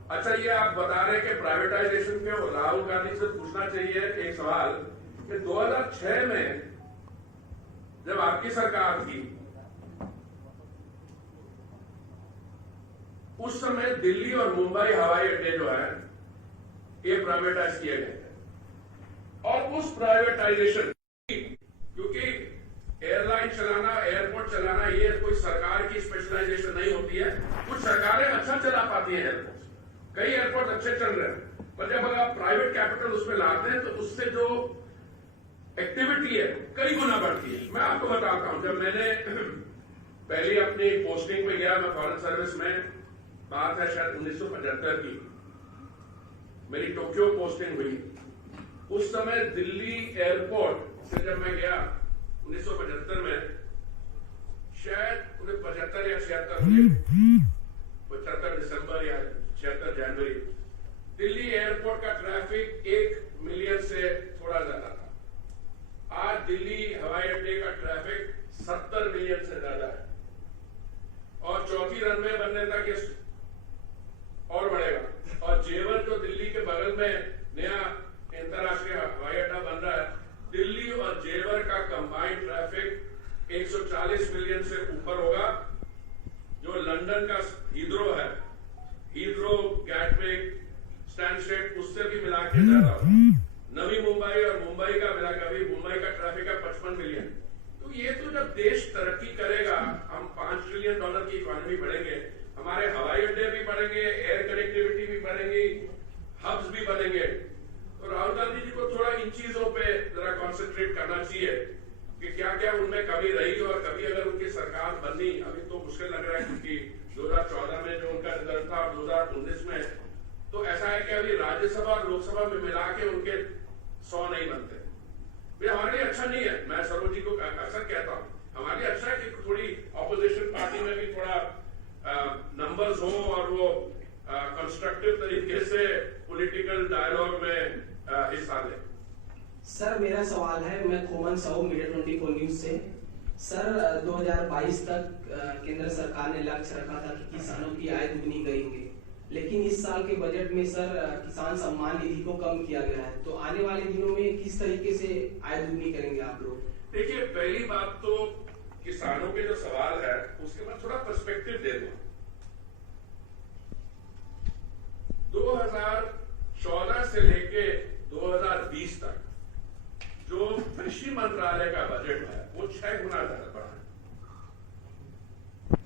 अच्छा, ये आप बता रहे हैं कि प्राइवेटाइजेशन के राहुल गांधी से पूछना चाहिए एक सवाल कि 2006 में जब आपकी सरकार थी, उस समय दिल्ली और मुंबई हवाई अड्डे जो है ये प्राइवेटाइज किए गए थे। और उस प्राइवेटाइजेशन, क्योंकि एयरलाइन चलाना, एयरपोर्ट चलाना ये कोई सरकार की स्पेशलाइजेशन नहीं होती है। कुछ सरकारें अच्छा चला पाती हैं एयरपोर्ट, कई एयरपोर्ट अच्छे चल रहे हैं, पर जब अगर आप प्राइवेट कैपिटल उसमें लाते हैं तो उससे जो एक्टिविटी है कई गुना बढ़ती है। मैं आपको बताता हूं, जब मैंने पहली अपनी पोस्टिंग में गया, मैं फॉरेन सर्विस में, बात है शायद 1975 की, मेरी टोक्यो पोस्टिंग हुई। उस समय दिल्ली एयरपोर्ट से जब मैं गया 1975 में, शायद 75 या 76 दिसंबर या 76 जनवरी, दिल्ली एयरपोर्ट का ट्रैफिक 1 मिलियन से थोड़ा ज्यादा था। आज दिल्ली हवाई अड्डे का ट्रैफिक 70 मिलियन से ज्यादा है, और चौथी रनवे बनने तक और बढ़ेगा। और जेवर जो दिल्ली के बगल में नया अंतर्राष्ट्रीय हवाई अड्डा बन रहा है, दिल्ली और जेवर का कंबाइंड ट्रैफिक 140 मिलियन से ऊपर होगा। जो लंदन का हीथ्रो है, हीथ्रो, गैटविक, स्टैनस्टेड, उससे भी मिला के ज्यादा होगा। नवी मुंबई और मुंबई का मिलाकर भी मुंबई का ट्रैफिक है 55 मिलियन। तो ये तो जब देश तरक्की करेगा, हम $5 ट्रिलियन की इकोनॉमी बढ़ेंगे, हमारे हवाई अड्डे भी बढ़ेंगे, एयर कनेक्टिविटी भी बढ़ेंगी, हब्स भी बनेंगे। तो राहुल गांधी जी को थोड़ा इन चीजों पे जरा कॉन्सेंट्रेट करना चाहिए कि क्या क्या उनमें कमी रही, और कभी अगर उनकी सरकार बनी, अभी तो मुश्किल लग रहा है क्योंकि 2014 में जो उनका रिजल्ट था और 2019 में, तो ऐसा है कि अभी राज्यसभा और लोकसभा में मिला के उनके 100 नहीं बनते। हमारे लिए अच्छा नहीं है, मैं सरोज जी को अक्सर कहता हूँ, हमारे लिए अच्छा है कि थोड़ी ऑपोजिशन पार्टी में भी थोड़ा नंबर्स हो और वो कंस्ट्रक्टिव तरीके से पॉलिटिकल डायलॉग में हिस्सा ले। सर मेरा सवाल है, मैं खोमन साहू, मीडिया 24 न्यूज से। सर 2022 तक केंद्र सरकार ने लक्ष्य रखा था कि किसानों की आय दुगनी करेंगे, लेकिन इस साल के बजट में सर किसान सम्मान निधि को कम किया गया है। तो आने वाले दिनों में किस तरीके से आय दुगनी करेंगे आप लोग? देखिए, पहली बात तो किसानों के जो सवाल है उसके बाद थोड़ा पर्सपेक्टिव दे दूं। 2014 से लेके 2020 तक जो कृषि मंत्रालय का बजट है वो 6 गुना ज्यादा बढ़ा है।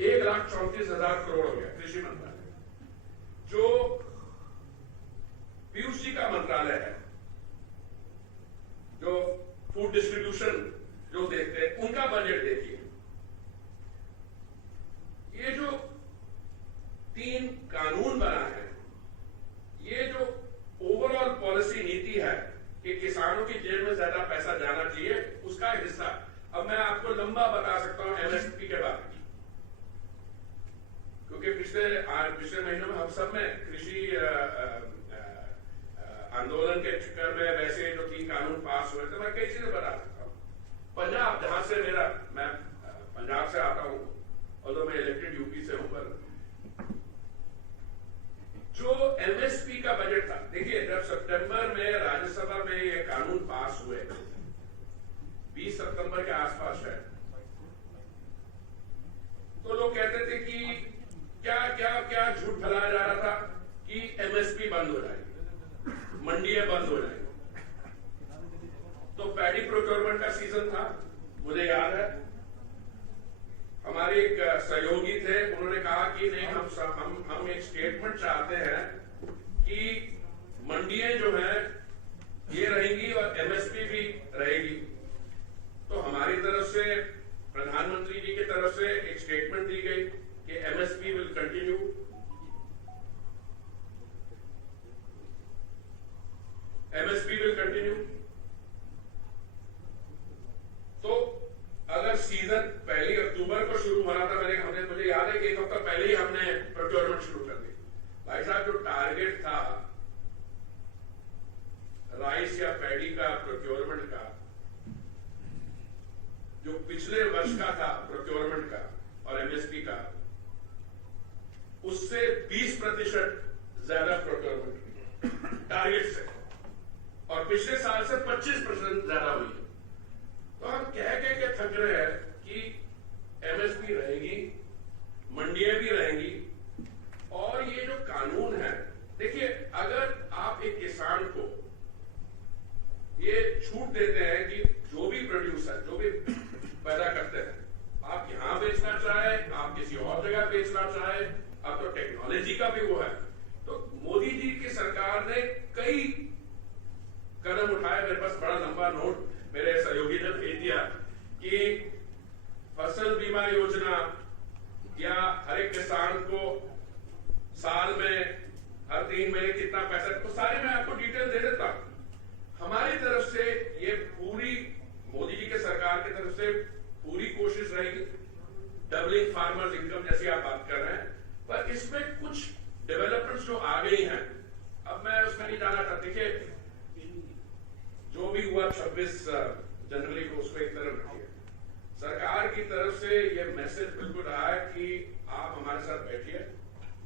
1,34,000 करोड़ हो गया कृषि मंत्रालय। जो पीयूष जी का मंत्रालय है, जो फूड डिस्ट्रीब्यूशन जो देखते हैं, उनका बजट देखिए। ये जो 3 कानून बना है, ये जो ओवरऑल पॉलिसी नीति है कि महीनों में हम सब में कृषि आंदोलन के चक्कर में वैसे जो 3 कानून पास हुए थे, मैं कई चीजें बता सकता हूँ। पंजाब, जहां से मैं पंजाब से आता हूँ और मैं इलेक्टेड यूपी से हूं, पर जो एमएसपी का बजट था, देखिए जब सितंबर में राज्यसभा में ये कानून पास हुए, 20 सितंबर के आसपास है, तो लोग कहते थे कि क्या झूठ फैलाया जा रहा था कि एमएसपी बंद हो जाएगी, मंडियां बंद हो जाएंगी। तो पैडी प्रोक्योरमेंट का सीजन था, मुझे याद है हमारे एक सहयोगी थे, उन्होंने कहा कि नहीं, हम एक स्टेटमेंट चाहते हैं कि मंडियां जो हैं ये रहेंगी और एमएसपी भी रहेगी। तो हमारी तरफ से, प्रधानमंत्री जी की तरफ से एक स्टेटमेंट दी गई कि MSP will continue, MSP will continue. तो अगर सीजन 1 अक्टूबर को शुरू होना था, मुझे याद है कि 1 हफ्ता पहले ही हमने प्रोक्योरमेंट शुरू कर दी। भाई साहब, जो टारगेट था राइस या पैडी का प्रोक्योरमेंट का, जो पिछले वर्ष का था प्रोक्योरमेंट का और एमएसपी का, उससे 20% ज्यादा प्रोक्योरमेंट टारगेट से, और पिछले साल से 25% ज्यादा हुई है। तो हम कह के थक रहे हैं कि एमएसपी रहेगी, मंडियां भी रहेंगी, और ये जो कानून है, देखिए अगर आप एक किसान को ये छूट देते हैं कि जो भी प्रोड्यूसर, जो भी पैदा करते हैं, आप यहां बेचना चाहे, आप किसी और जगह बेचना चाहे, अब तो टेक्नोलॉजी का भी वो है। तो मोदी जी की सरकार ने कई कदम उठाए। मेरे पास बड़ा लंबा नोट मेरे सहयोगी ने भेज दिया कि फसल बीमा योजना, या हर एक किसान को साल में हर 3 महीने कितना पैसा, तो सारे मैं आपको डिटेल दे देता हूं। हमारी तरफ से ये पूरी, मोदी जी के सरकार की तरफ से पूरी कोशिश रहेगी। डबलिंग फार्मर्स इनकम जैसी आप बात कर रहे हैं, पर इसमें कुछ डेवलपमेंट्स जो आ गई हैं, अब मैं उसमें नहीं जाना चाहता। देखिए जो भी हुआ 26 जनवरी को, उसको एक तरफ रखिए। सरकार की तरफ से ये मैसेज बिल्कुल रहा है कि आप हमारे साथ बैठिए।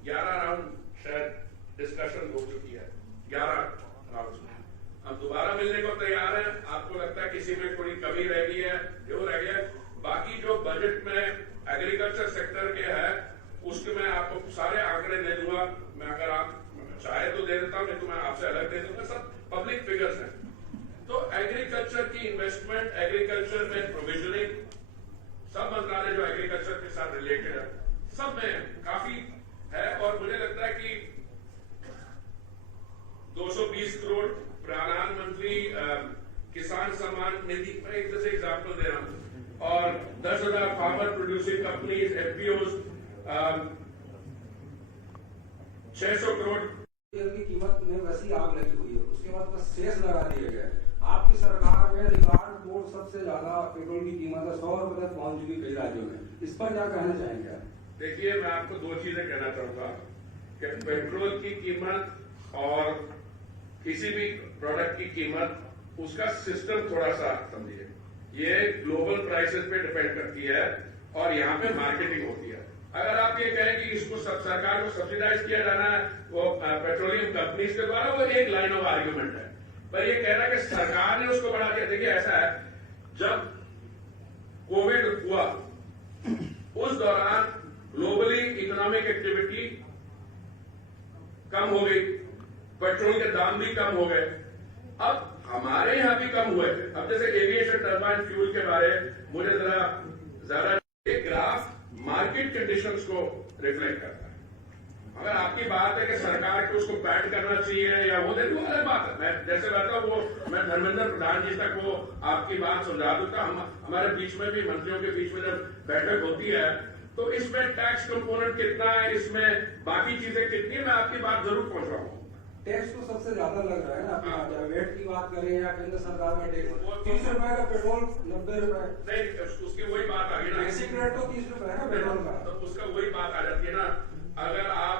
11 राउंड शायद डिस्कशन हो चुकी है, 11 राउंड में हम दोबारा मिलने को तैयार हैं। आपको लगता है किसी में कोई कमी रह गई है, जो रह गया, बाकी जो बजट में एग्रीकल्चर सेक्टर के है, उसके मैं आपको सारे आंकड़े दे दूंगा। मैं अगर आप चाहे तो दे देता हूं, नहीं तो मैं आपसे अलग दे दूंगा। सब पब्लिक फिगर्स हैं। तो एग्रीकल्चर की इन्वेस्टमेंट, एग्रीकल्चर में प्रोविजनिंग, सब मंत्रालय जो एग्रीकल्चर के साथ रिलेटेड है, सब में काफी है। और मुझे लगता है कि 220 करोड़ प्रधानमंत्री किसान सम्मान निधि, मैं एक जैसे एग्जाम्पल दे रहा हूं, और 10,000 farmer producing companies, FPOs, 600 crore की कीमत में वैसी आग लगी हुई है, उसके बाद बस शेष लगा दिया गया है। आपकी सरकार में रिकॉर्ड तोड़ सबसे ज्यादा पेट्रोल की कीमत 100 रुपए तक पहुंच चुकी कई राज्यों में। इस पर क्या कहना चाहेंगे आप? देखिए, मैं आपको 2 चीजें कहना चाहूंगा कि पेट्रोल की कीमत और किसी भी प्रोडक्ट की कीमत, उसका सिस्टम थोड़ा सा समझिए। ये ग्लोबल प्राइसेस पे डिपेंड करती है और यहाँ पे मार्केटिंग होती है। अगर आप ये कहें कि इसको सरकार को सब्सिडाइज किया जाना है वो पेट्रोलियम कंपनीज के द्वारा, वो एक लाइन ऑफ आर्ग्यूमेंट है। पर ये कहना कि सरकार ने उसको बढ़ा दिया, देखिए ऐसा है, जब कोविड हुआ उस दौरान ग्लोबली इकोनॉमिक एक्टिविटी कम हो गई, पेट्रोल के दाम भी कम हो गए। अब हमारे यहाँ भी कम हुए। अब जैसे एविएशन टर्बाइन फ्यूल के बारे मुझे जरा ज्यादा, एक ग्राफ मार्केट कंडीशंस को रिफ्लेक्ट करता है। अगर आपकी बात है कि सरकार को उसको बैन करना चाहिए या वो दे, वो अलग बात है। मैं जैसे कहता हूँ, वो मैं धर्मेंद्र प्रधान जी तक वो आपकी बात समझा दूंगा। हमारे बीच में भी, मंत्रियों के बीच में जब बैठक होती है, तो इसमें टैक्स कंपोनेंट कितना है, इसमें बाकी चीजें कितनी है, मैं आपकी बात जरूर पहुंचाऊंगा। टैक्स तो सबसे ज्यादा लग रहा है ना, अपना वेट की बात करें या केंद्र सरकार में टैक्स 30 रुपए का पेट्रोल, 90 रुपए नहीं, उसकी वही बात आ गई ना, बेसिक रेट तो 30 रुपए है ना पेट्रोल का, तो उसका वही बात आ जाती है ना। अगर आप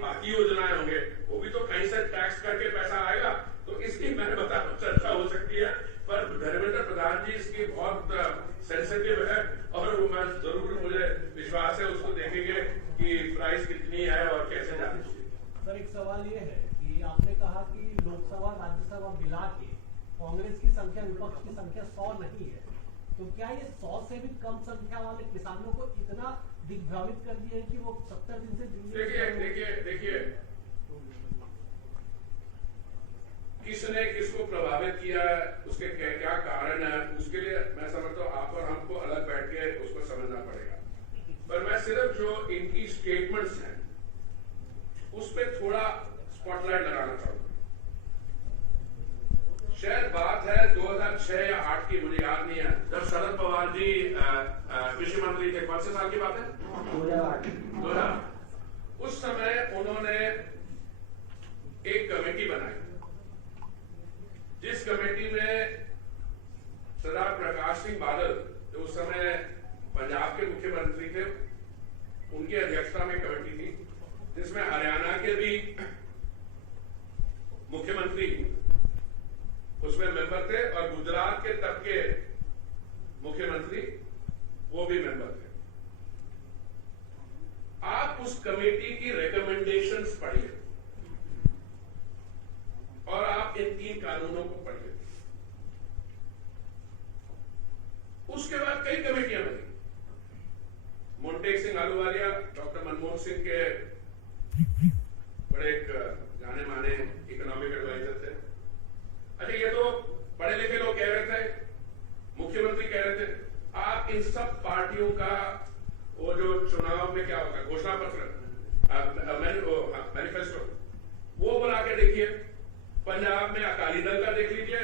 बाकी योजनाएं होंगे, वो भी तो कहीं से टैक्स करके पैसा आएगा, तो इसकी मैं बता रहा हूँ चर्चा हो सकती है, पर धर्मेंद्र प्रधान जी इसकी बहुत सेंसिटिव है और वो मैं जरूर, मुझे विश्वास है उसको देखेंगे कि प्राइस कितनी है और कैसे जानी चाहिए। सर एक सवाल ये है कि आपने कहा कि लोकसभा राज्यसभा मिला के कांग्रेस की संख्या विपक्ष की संख्या 100 नहीं है, तो क्या ये 100 से भी कम संख्या वाले किसानों को इतना दिग्भ्रमित कर दिया है कि वो 70 दिन से देखिए किसने किसको प्रभावित किया है, उसके क्या कारण है, उसके लिए मैं समझता हूँ आप और हमको अलग बैठ के उसको समझना पड़ेगा। पर मैं सिर्फ जो इनकी स्टेटमेंट्स हैं उस पर थोड़ा स्पॉटलाइट लगाना चाहूंगा। शायद बात है 2006 या 8 की, मुझे याद नहीं है, जब शरद पवार जी कृषि मंत्री थे। कौन से साल की बात है? 2008। उस समय उन्होंने एक कमेटी बनाई, जिस कमेटी में सरदार प्रकाश सिंह बादल जो उस समय पंजाब के मुख्यमंत्री थे, उनकी अध्यक्षता में कमेटी थी, जिसमें हरियाणा के भी मुख्यमंत्री उसमें मेंबर थे और गुजरात के तब के मुख्यमंत्री वो भी मेंबर थे। आप उस कमेटी की रिकमेंडेशंस पढ़िए और आप इन 3 कानूनों को पढ़िए। उसके बाद कई कमेटियां बनी। मोंटेक सिंह आलूवालिया डॉक्टर मनमोहन सिंह के बड़े एक जाने माने इकोनॉमिक एडवाइजर थे। अच्छा, ये तो पढ़े लिखे लोग कह रहे थे, मुख्यमंत्री कह रहे थे, आप इन सब पार्टियों का वो जो चुनाव में क्या होता है, घोषणा पत्र, मैनिफेस्टो, वो बना के देखिए। पंजाब में अकाली दल का देख लीजिए,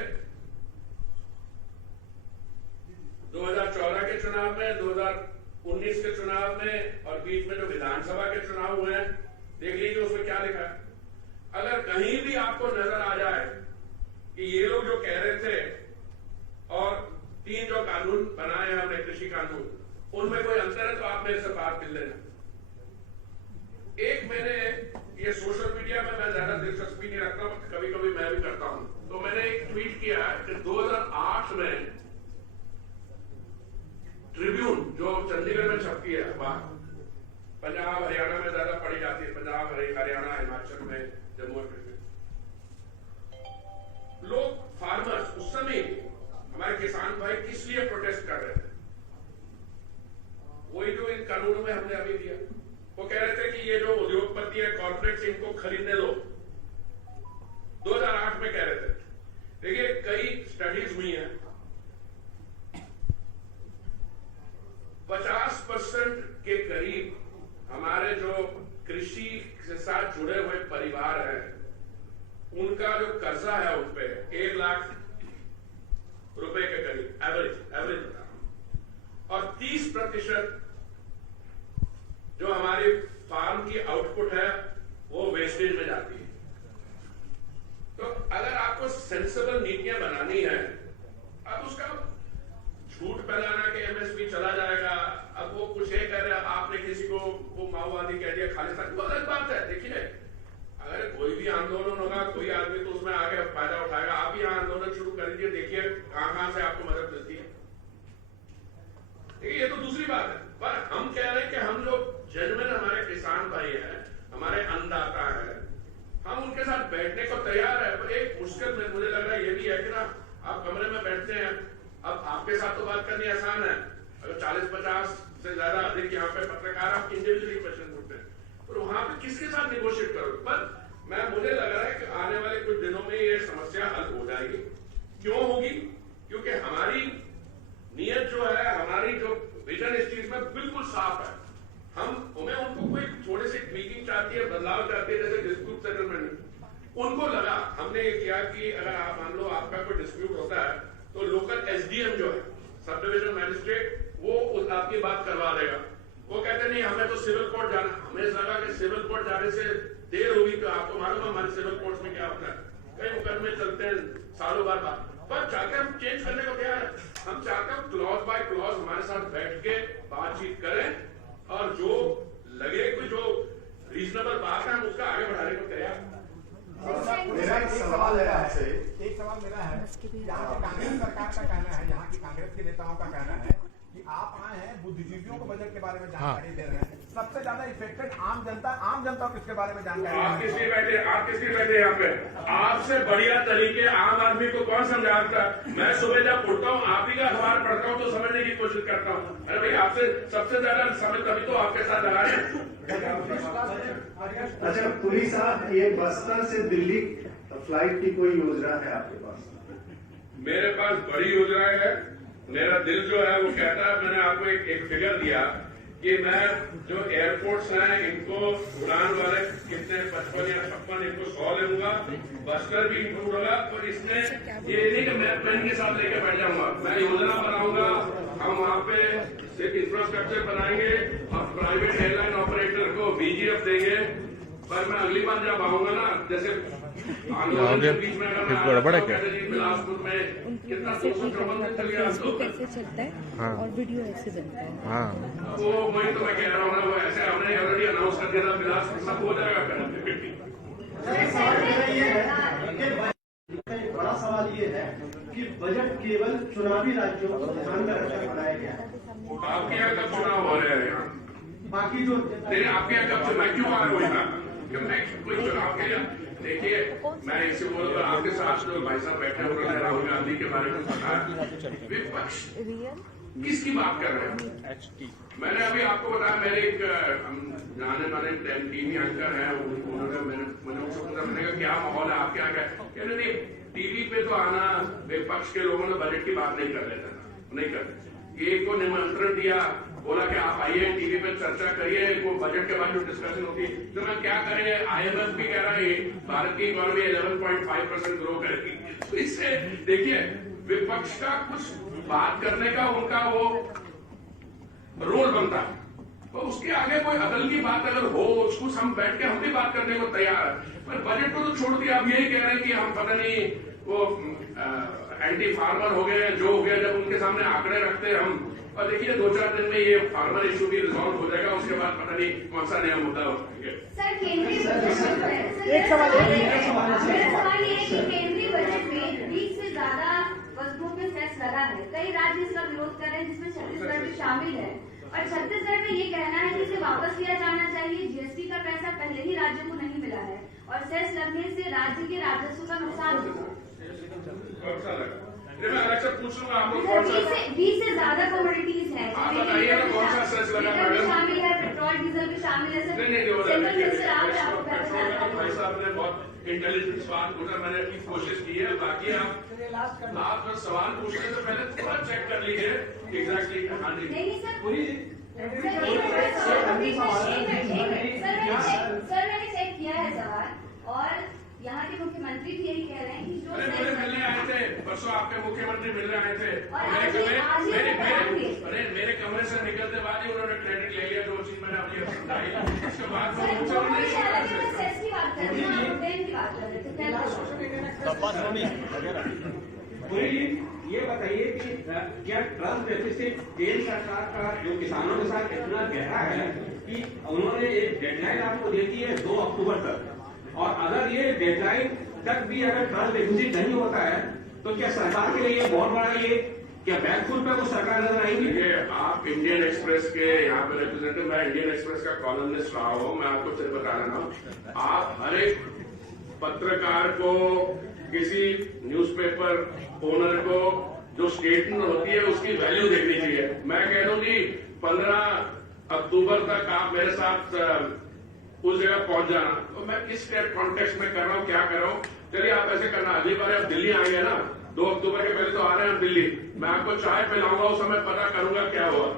2014 के चुनाव में, 2019 के चुनाव में और बीच में जो विधानसभा के चुनाव हुए हैं, देख लीजिए उसमें क्या लिखा है। अगर कहीं भी आपको नजर आ जाए कि ये लोग जो कह रहे थे और 3 जो कानून बनाए हैं हमने कृषि कानून, उनमें कोई अंतर है तो आप मेरे से बात कर लेना। एक मैंने ये सोशल मीडिया में मैं ज्यादा दिलचस्पी नहीं रखता हूं, कभी कभी मैं भी करता हूं, तो मैंने एक ट्वीट किया कि 2008 में ट्रिब्यून जो चंडीगढ़ में छपती है अखबार, पंजाब हरियाणा में ज्यादा पढ़ी जाती है, पंजाब हरियाणा हिमाचल में, जम्मू कश्मीर, लोग फार्मर्स उस समय हमारे किसान भाई किस लिए प्रोटेस्ट कर रहे थे, वही जो इन कानूनों में हमने अभी दिया। वो कह रहे थे कि ये जो उद्योगपति है, कॉर्पोरेट्स, इनको खरीदने दो। 2008 में कह रहे थे। देखिए कई स्टडीज हुई हैं, 50% के करीब हमारे जो कृषि के साथ जुड़े हुए परिवार हैं, उनका जो कर्जा है उन पे 1 लाख रुपए के करीब एवरेज बता रहा हूं, और 30% जो हमारी फार्म की आउटपुट है वो वेस्टेज में जाती है। तो अगर आपको सेंसिबल नीतियां बनानी है, अब उसका झूठ फैलाना कि एमएसपी चला जाएगा, अब वो कुछ ये कह रहे हैं, आपने किसी को वो माओवादी कह दिया, खालिस्तान, वो अलग बात है। देखिए अगर कोई भी आंदोलन होगा, कोई आदमी तो उसमें आगे फायदा उठाएगा। आप ही आंदोलन शुरू कर दीजिए, देखिए कहां से आपको मदद मिलती है। ये तो दूसरी बात है, पर हम कह रहे हैं कि हम जो जेन्युइन हमारे किसान भाई हैं, हमारे अन्नदाता हैं, हम उनके साथ बैठने को तैयार है। पर एक मुश्किल में मुझे लग रहा है ये भी है कि ना, आप कमरे में बैठते हैं, अब आपके साथ तो बात करनी आसान है, अगर 40-50 से ज्यादा अधिक यहाँ पे पत्रकार आप इंडिविजुअली क्वेश्चन पूछते हैं, और वहां पे किसके साथ निगोशिएट करो। पर मुझे लग रहा है कि आने वाले कुछ दिनों में ये समस्या हल हो जाएगी। क्यों होगी? क्योंकि हमारी नीयत जो है, हमारी जो विजन इस चीज में बिल्कुल साफ है। हमें उनको कोई थोड़ी सी ट्वीकिंग चाहती है, बदलाव चाहती है, जैसे डिस्प्यूट सेटलमेंट। उनको लगा, हमने ये किया कि अगर आप मान लो आपका कोई डिस्प्यूट होता है तो लोकल एसडीएम जो है, सब डिविजन मैजिस्ट्रेट, वो आपकी बात करवा देगा। वो कहते नहीं हमें तो सिविल कोर्ट जाना। हमें लगा कि सिविल कोर्ट जाने से देर होगी, तो आपको मालूम है हमारे सिविल कोर्ट में क्या होता है, कई मुकदमे चलते हैं सालों बाद। पर चाहते हम चेंज करने को तैयार है। हम चाहते हैं क्लॉज बाय क्लॉज हमारे साथ बैठ के बातचीत करें, और जो लगे कि जो रीजनेबल बात है हम उसका सवाल है आपसे, एक सवाल मेरा है, यहाँ की कांग्रेस सरकार का कहना है, यहाँ की कांग्रेस के नेताओं का कहना है कि आप आए हैं बुद्धिजीवियों को बजट के बारे में जानकारी दे रहे हैं, सबसे ज्यादा इफेक्टेड आम जनता को किसके बारे में जानकारी? आप किस लिए बैठे यहाँ पे? आपसे बढ़िया तरीके आम आदमी को कौन समझाता? मैं सुबह जब उठता हूँ आप ही का अखबार पढ़ता हूँ तो समझने की कोशिश करता हूँ। अरे भाई आपसे सबसे ज्यादा समझ तभी तो आपके साथ लगा है। अच्छा पुलिस साहब, ये बस्तर से दिल्ली फ्लाइट की कोई योजना है आपके पास? मेरे पास बड़ी योजनाएं है। मेरा दिल जो है वो कहता है, मैंने आपको एक फिगर दिया कि मैं जो एयरपोर्ट्स हैं इनको उड़ान वाले कितने 55 या 56 इनको 100 लूंगा, बस्तर भी इंक्लूड होगा। और इसमें ये नहीं कि मैं पेन के साथ लेके बैठ जाऊंगा, मैं योजना बनाऊंगा। हम वहाँ पे एक इंफ्रास्ट्रक्चर बनाएंगे और प्राइवेट एयरलाइन ऑपरेटर को बीजीएफ देंगे। पर मैं अगली बार जब आऊंगा ना, जैसे आंदोलन के बीच में गड़बड़ है क्या बिलासपुर में कितना 254 चल गया कैसे चलता है और वीडियो ऐसे बनता है। हाँ वो वही तो मैं कह रहा हूँ ना, वो ऐसे हमने ऑलरेडी अनाउंस कर दिया था, बिलासपुर सब हो जाएगा। बड़ा सवाल ये है कि बजट केवल चुनावी राज्यों को ध्यान में रखकर बनाया गया है। आपके यहाँ कब चुनाव हो रहे हैं यहाँ? बाकी जो आपके यहाँ कब चुनाव क्यों आ रहा है? मैं कोई चुनाव के लिए देखिए, मैं इसे बोलूँगा आपके साथ जो भाई साहब बैठे हुए हैं राहुल गांधी के बारे में बताया, विपक्ष किसकी बात कर रहे हैं? मैंने अभी आपको बताया, मेरे एक जाने माने टीवी एंकर हैं, उन्होंने मैंने उनसे पूछा, मैंने कहा क्या माहौल है आपके यहाँ का? कहने नहीं, टीवी पे तो आना विपक्ष के लोगों ने बजट की बात नहीं कर रहे थे, नहीं करते। एक को निमंत्रण दिया, बोला कि आप आइए टीवी पे चर्चा करिए, वो बजट के बाद जो डिस्कशन होती है, तो मैं क्या करें? IMF भी कह रहा है भारत की इकोनॉमी 11.5% ग्रो करेगी। तो इससे देखिए विपक्ष का कुछ बात करने का उनका वो रोल बनता है, तो उसके आगे कोई अदल की बात अगर हो, उसको हम बैठ के हम भी बात करने को तैयार है। पर बजट को तो छोड़ दिया, अब यही कह रहे हैं कि हम पता नहीं वो एंटी फार्मर हो गए, जो हो गया, जब उनके सामने आंकड़े रखते हम, और देखिए 2-4 दिन में ये फार्मर इशू भी रिजॉल्व हो जाएगा, उसके बाद पता नहीं कौन सा नया मुद्दा हो। सर केंद्रीय बजट में 20 से ज्यादा वस्तुओं पे सेस लगा है। कई राज्य इसका विरोध कर रहे हैं, जिसमें छत्तीसगढ़ भी शामिल है, और छत्तीसगढ़ में ये कहना है कि इसे वापस लिया जाना चाहिए। जीएसटी का पैसा पहले ही राज्यों को नहीं मिला है और सेस लगने से राज्य के राजस्व का नुकसान होगा। मैं अलग से पूछ लूंगा आपको कौन सा 20 से ज्यादा कमोडिटीज है, आप बताइए ना कौन सा सेस लगा मैडम? शामिल है, पेट्रोल डीजल भी शामिल है। भाई साहब ने बहुत इंटेलिजेंस बात पूछा, मैंने कोशिश की है। बाकी आप सवाल पूछने से पहले थोड़ा चेक कर लीजिए एग्जैक्टली। हाँ जी सर मैंने चेक किया है सवाल, और यहाँ के मुख्यमंत्री भी यही कह रहे हैं कि जो मुझे मिलने आए थे परसों, आपके मुख्यमंत्री मिलने आए थे, मेरे कमरे से निकलने बाद ही उन्होंने क्रेडिट ले लिया, जो चीज मैंने अभी समझाई। उसके बाद ये बताइए कि क्या ट्रस्ट डेफिसिट केंद्र सरकार का जो किसानों के साथ इतना गहरा है कि उन्होंने एक डेडलाइन आपको दे दी है 2 अक्टूबर तक, और अगर ये डेडलाइन तक भी अगर ट्रस्ट डेफिसिट नहीं होता है तो क्या सरकार के लिए बहुत बड़ा ये क्या बैकफुट पे वो सरकार नजर आएंगी? आप इंडियन एक्सप्रेस के यहाँ पे रिप्रेजेंटेटिव, मैं इंडियन एक्सप्रेस का कॉलमनिस्ट रहा हूँ, मैं आपको सिर्फ बता रहा हूँ, आप हर एक पत्रकार को, किसी न्यूज़पेपर ओनर को जो स्टेटमेंट होती है उसकी वैल्यू देखनी चाहिए। मैं कह दूं कि 15 अक्टूबर तक आप मेरे साथ उस जगह पहुंच जाना, तो मैं किस कॉन्टेक्स्ट में कर रहा हूँ, क्या कर रहा हूँ। चलिए आप ऐसे करना, अगली बार आप दिल्ली आएंगे ना, 2 अक्टूबर के पहले तो आ रहे हैं हम दिल्ली, मैं आपको चाय पिलाऊंगा, उस समय पता करूंगा क्या हुआ।